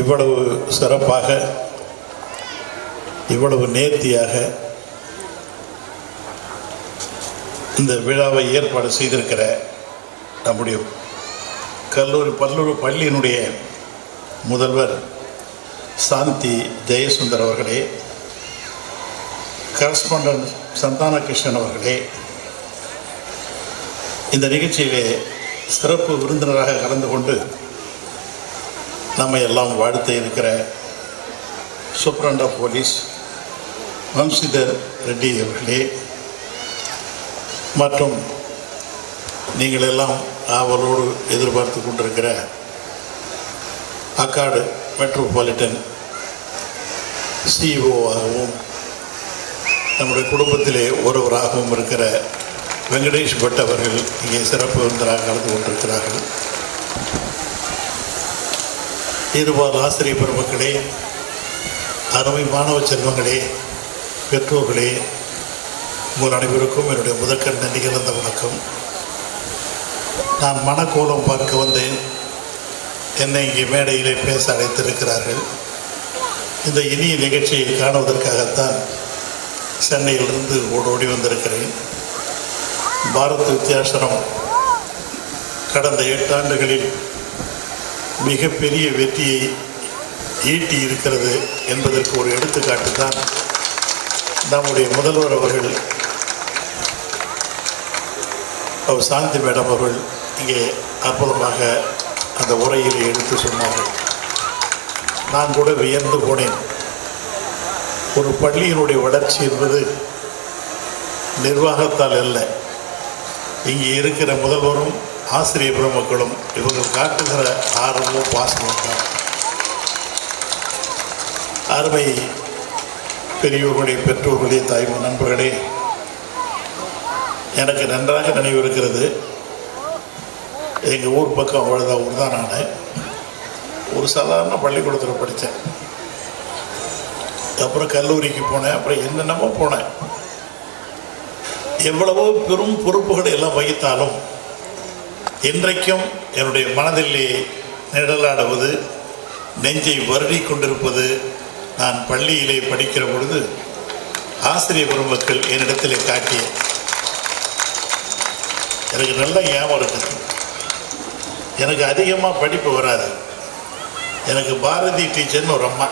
இவ்வளவு சிறப்பாக, இவ்வளவு நேர்த்தியாக இந்த விழாவை ஏற்பாடு செய்திருக்கிற நம்முடைய பள்ளியினுடைய முதல்வர் சாந்தி ஜெயசுந்தர் அவர்களே, கரஸ்பாண்டன்ட் சந்தான கிருஷ்ணன் அவர்களே, இந்த நிகழ்ச்சியிலே சிறப்பு விருந்தினராக கலந்து கொண்டு நம்ம எல்லாம் வாழ்த்த இருக்கிற superintendent of police Vamsidhar Reddy அவர்களே, மற்றும் நீங்கள் எல்லாம் ஆவலோடு எதிர்பார்த்து கொண்டிருக்கிற அக்காடு மெட்ரோபாலிட்டன் சிஇஓவாகவும் நம்முடைய குடும்பத்திலே ஒருவராகவும் இருக்கிற வெங்கடேஷ் பட் அவர்கள் இங்கே சிறப்பு விருந்தினராக கலந்து கொண்டிருக்கிறார்கள். இருபால் ஆசிரியர் பெருமக்களே, அருமை மாணவ செல்வங்களே, பெற்றோர்களே, உங்கள் அனைவருக்கும் என்னுடைய முதற்கண் நன்றி கலந்த வணக்கம். நான் மனக்கோலம் பார்க்க வந்தேன். என்னை இங்கே மேடையிலே பேச அழைத்திருக்கிறார்கள். இந்த இனிய நிகழ்ச்சியை காணுவதற்காகத்தான் சென்னையிலிருந்து ஓடோடி வந்திருக்கிறேன். பாரத் வித்யாசனம் கடந்த 8 ஆண்டுகளில் மிகப்பெரிய வெற்றியை ஈட்டி இருக்கிறது என்பதற்கு ஒரு எடுத்துக்காட்டு தான் நம்முடைய முதல்வர் அவர்கள் சாந்தி மேடம் அவர்கள் இங்கே அற்புதமாக அந்த உரையில் எடுத்து சொன்னார்கள். நான் கூட வியந்து போனேன். ஒரு பள்ளியினுடைய வளர்ச்சி என்பது நிர்வாகத்தால் அல்ல, இங்கே இருக்கிற முதல்வரும் ஆசிரியர் பெருமக்களும் இவர்கள் காட்டுகிற ஆர்வமும் பாசமும் தான். அருமை பெரியோர்களுடைய பெற்றோர்களுடைய தாய்மை நண்பர்களே, எனக்கு நன்றாக நினைவு இருக்கிறது. எங்கள் ஊர் பக்கம் அவ்வளோதான் ஊர் தான். நான் ஒரு சாதாரண பள்ளிக்கூடத்தில் படித்தேன். அப்புறம் கல்லூரிக்கு போனேன். அப்புறம் என்னென்னமோ போனேன். எவ்வளவோ பெரும் பொறுப்புகளை எல்லாம் வகித்தாலும் இன்றைக்கும் என்னுடைய மனதிலே நிழலாடுவது, நெஞ்சை வருடி கொண்டிருப்பது, நான் பள்ளியிலே படிக்கிற பொழுது ஆசிரியர் பெருமக்கள் என்னிடத்திலே காட்டிய எனக்கு நல்ல ஞாபகம் இருக்குது. எனக்கு அதிகமாக படிப்பு வராது. எனக்கு பாரதி டீச்சர்னு ஒரு அம்மா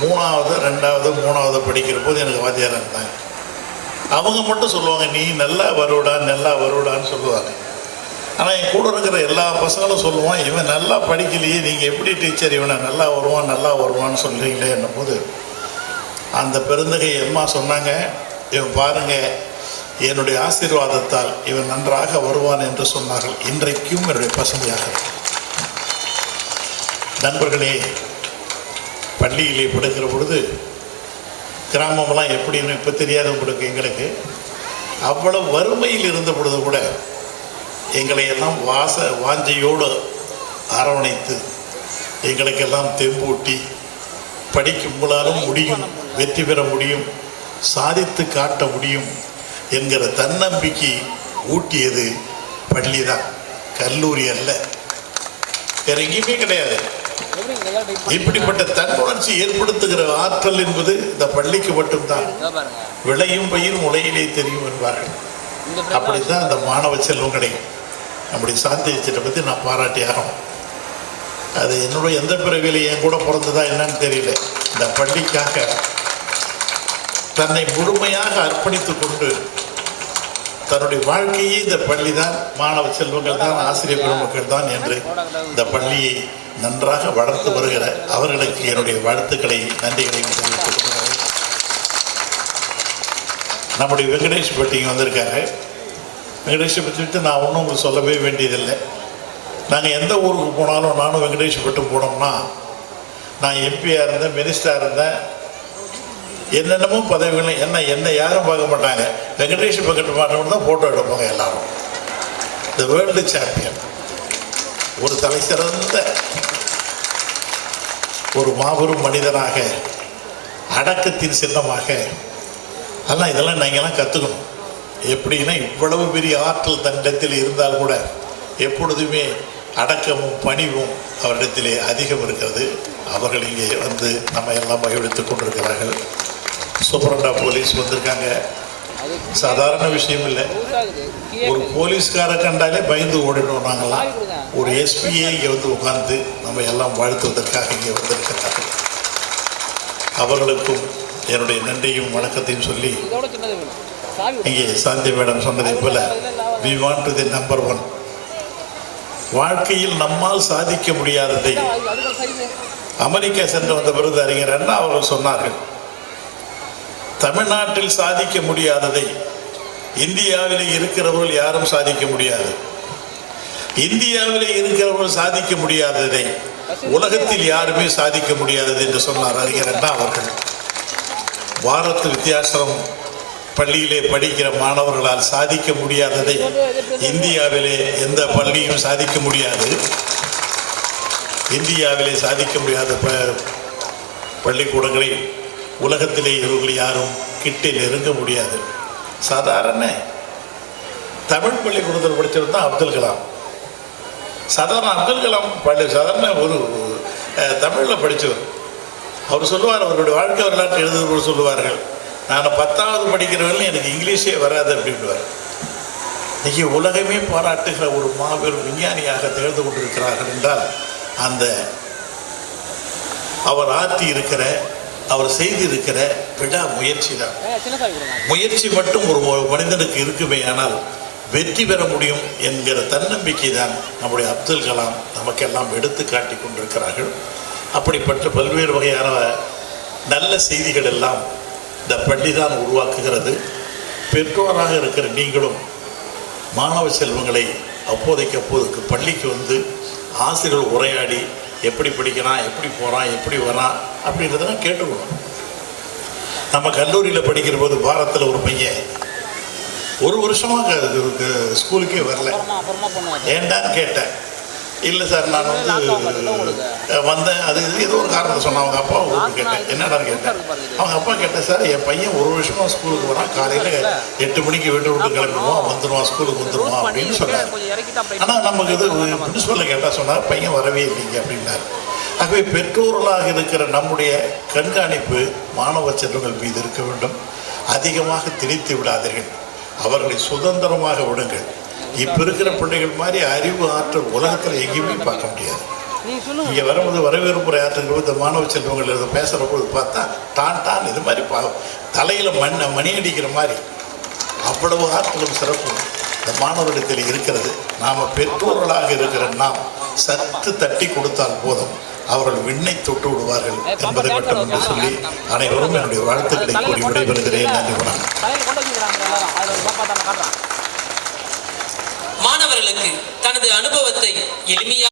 3வது 2வது 3வது படிக்கிற போது எனக்கு வாத்தியாராக இருந்தாங்க. அவங்க மட்டும் சொல்லுவாங்க, நீ நல்லா வருடான்னு சொல்லுவாங்க. ஆனால் என் கூட இருக்கிற எல்லா பசங்களும் சொல்லுவான், இவன் நல்லா படிக்கலையே, நீங்கள் எப்படி டீச்சர் இவனை நல்லா வருவான்னு சொல்கிறீங்களே என்னும் போது அந்த பெருந்தகை அம்மா சொன்னாங்க, இவன் பாருங்கள், என்னுடைய ஆசீர்வாதத்தால் இவன் நன்றாக வருவான் என்று சொன்னார்கள். இன்றைக்கும் என்னுடைய பசுமையாக. நண்பர்களே, பள்ளியிலே படுக்கிற பொழுது கிராமமெல்லாம் எப்படின்னு இப்போ தெரியாது உங்களுக்கு. எங்களுக்கு அவ்வளவு வறுமையில் இருந்த பொழுது கூட எங்களை எல்லாம் வாஞ்சையோடு அரவணைத்து எங்களுக்கெல்லாம் தெம்பூட்டி படிக்கும் உங்களாலும் முடியும், வெற்றி பெற முடியும், சாதித்து காட்ட முடியும் என்கிற தன்னம்பிக்கை ஊட்டியது பள்ளி தான், கல்லூரி அல்ல, வேற எங்கேயுமே கிடையாது. இப்படிப்பட்ட தன்னுணர்ச்சி ஏற்படுத்துகிற ஆற்றல் என்பது இந்த பள்ளிக்கு மட்டும்தான். விளையும் பயிர் முளையிலே தெரியும் என்பார்கள். அப்படித்தான் இந்த மாணவ செல்வங்களை நம்முடைய சாந்தி பற்றி நான் பாராட்டி ஆகணும். அது என்னுடைய எந்த பிறவியில் என் கூட பிறந்ததா என்னன்னு தெரியல. இந்த பள்ளிக்காக தன்னை முழுமையாக அர்ப்பணித்து கொண்டு தன்னுடைய வாழ்க்கையே இந்த பள்ளி தான், மாணவ செல்வங்கள் தான், ஆசிரியர் பெருமக்கள் தான் என்று இந்த பள்ளியை நன்றாக வளர்த்து வருகிற அவர்களுக்கு என்னுடைய வாழ்த்துக்களை, நன்றிகளையும் தெரிவித்துக் கொள்கிறேன். நம்முடைய வெங்கடேஷ் பட்டிங்க வந்திருக்காரு. வெங்கடேஷை பற்றி நான் ஒன்றும் உங்களுக்கு சொல்லவே வேண்டியதில்லை. நாங்கள் எந்த ஊருக்கு போனாலும், நானும் வெங்கடேஷ் பட்டு போனோம்னா, நான் எம்பியாக இருந்தேன், மினிஸ்டராக இருந்தேன், என்னென்னமோ பதவிகளும் என்ன யாரும் பார்க்க மாட்டாங்க. வெங்கடேஷ் பக்கத்து மாட்டவங்க தான் ஃபோட்டோ எடுப்பாங்க எல்லாரும். த வேர்ல்டு சாம்பியன், ஒரு தலை சிறந்த ஒரு மாபெரும் மனிதனாக, அடக்கத்தின் சின்னமாக. அதெல்லாம் இதெல்லாம் நீங்கள்லாம் கற்றுக்கணும். எப்படின்னா, இவ்வளவு பெரிய ஆற்றல் தன்னிடத்தில் இருந்தால் கூட எப்பொழுதுமே அடக்கமும் பணிவும் அவரிடத்திலே அதிகம் இருக்கிறது. அவர்கள் இங்கே வந்து நம்ம எல்லாம் மகிழ்வித்துக் கொண்டிருக்கிறார்கள். சூப்பரண்டா போலீஸ் வந்திருக்காங்க. சாதாரண விஷயம் இல்லை. ஒரு போலீஸ்காரை கண்டாலே பயந்து ஓடினோம் நாங்கள்லாம். ஒரு எஸ்பியை இங்கே வந்து உட்கார்ந்து நம்ம எல்லாம் வாழ்த்துவதற்காக இங்கே வந்திருக்கிறார்கள். அவர்களுக்கும் என்னுடைய நன்றியும் வணக்கத்தையும் சொல்லி, இங்கே சாந்தி மேடம் சொன்னதை போல we want to the number 1. வாழ்க்கையில் நம்மால் சாதிக்க முடியாததை அமெரிக்கா சென்று வந்த பிறகு அறிஞர் அண்ணா அவர்கள் சொன்னார்கள். தமிழ்நாட்டில் சாதிக்க முடியாததை இந்தியாவிலே இருக்கிறவர்கள் யாரும் சாதிக்க முடியாது. இந்தியாவிலே இருக்கிறவர்கள் சாதிக்க முடியாததை உலகத்தில் யாருமே சாதிக்க முடியாதது என்று சொன்னார் அறிஞர் அண்ணா அவர்கள். பாரத் வித்யாசிரம் பள்ளியிலே படிக்கிற மாணவர்களால் சாதிக்க முடியாததை இந்தியாவிலே எந்த பள்ளியும் சாதிக்க முடியாது. இந்தியாவிலே சாதிக்க முடியாத பள்ளிக்கூடங்களை உலகத்திலே இவர்கள் யாரும் கிட்டே நெருங்க முடியாது. சாதாரண தமிழ் பள்ளிக்கூடத்தில் படித்தவர் தான் அப்துல் கலாம். சாதாரண அப்துல் கலாம் சாதாரண ஒரு தமிழில் படித்தவர். அவர் சொல்லுவார், அவருடைய வாழ்க்கை வரலாற்று எழுதுபவர் சொல்லுவார்கள், நான் 10வது படிக்கிறவர்கள் எனக்கு இங்கிலீஷே வராது அப்படின்வார். இன்னைக்கு உலகமே பாராட்டுகிற ஒரு மாபெரும் விஞ்ஞானியாக திகழ்ந்து கொண்டிருக்கிறார்கள் என்றால் அந்த அவர் ஆற்றி இருக்கிற, அவர் செய்திருக்கிற விடா முயற்சி தான். முயற்சி மட்டும் ஒரு மனிதனுக்கு இருக்குமே ஆனால் வெற்றி பெற முடியும் என்கிற தன்னம்பிக்கை தான் நம்முடைய அப்துல் கலாம் நமக்கெல்லாம் எடுத்து காட்டி கொண்டிருக்கிறார்கள். அப்படிப்பட்ட பல்வேறு வகையான நல்ல செய்திகள் எல்லாம் இந்த பள்ளி தான் உருவாக்குகிறது. பெற்றோராக இருக்கிற நீங்களும் மாணவ செல்வங்களை அப்போதைக்கு பள்ளிக்கு வந்து ஆசிரியர் உரையாடி எப்படி படிக்கிறான், எப்படி போகிறான், எப்படி வரான் அப்படின்றதெல்லாம் கேட்டுக்கணும். நம்ம கல்லூரியில் படிக்கிற போது பாரத்தில் ஒரு பையன் ஒரு வருஷமாக ஸ்கூலுக்கே வரல. ஏண்டான்னு கேட்டேன். இல்லை சார், நான் வந்தேன், அது ஏதோ ஒரு காரணத்தை சொன்னேன். அவங்க அப்பாவை கூப்பிட்டு கேட்டேன், என்னடான்னு கேட்டேன். அவங்க அப்பா கேட்டேன், சார் என் பையன் ஒரு வருஷமாக ஸ்கூலுக்கு வரான், காலையில் 8 மணிக்கு வீட்டை விட்டு கிளம்பிடுவான், வந்துடுவான், ஸ்கூலுக்கு வந்துடுவான் அப்படின்னு சொன்னார். ஆனால் நமக்கு இது பிரின்சிபலில் கேட்டால் சொன்னார், பையன் வரவே இல்லைங்க அப்படின்னார். ஆகவே பெற்றோர்களாக இருக்கிற நம்முடைய கண்காணிப்பு மாணவ செல்வங்கள் மீது இருக்க வேண்டும். அதிகமாக திணித்து விடாதீர்கள், அவர்களை சுதந்திரமாக விடுங்கள். இப்போ இருக்கிற பிள்ளைகள் மாதிரி அறிவு ஆற்றல் உலகத்தில் எங்கேயுமே பார்க்க முடியாது. இங்கே வரும்போது வரவேற்புரை ஆற்றுங்கிற இந்த மாணவ செல்வங்கள் இதை பேசுகிற போது பார்த்தா டான் இது மாதிரி தலையில் மணி அடிக்கிற மாதிரி அவ்வளவு ஆற்றலும் சிறப்பும் இந்த மாணவரிடத்தில் இருக்கிறது. நாம் பெற்றோர்களாக இருக்கிற நாம் சற்று தட்டி கொடுத்தால் போதும், அவர்கள் விண்ணை தொட்டு விடுவார்கள் என்பதை மட்டும் என்று சொல்லி அனைவரும் என்னுடைய வாழ்த்துக்களை கூறி விடைபெறுகிறேன். நன்றி, வணக்கம். மாணவர்களுக்கு தனது அனுபவத்தை எளிமையாக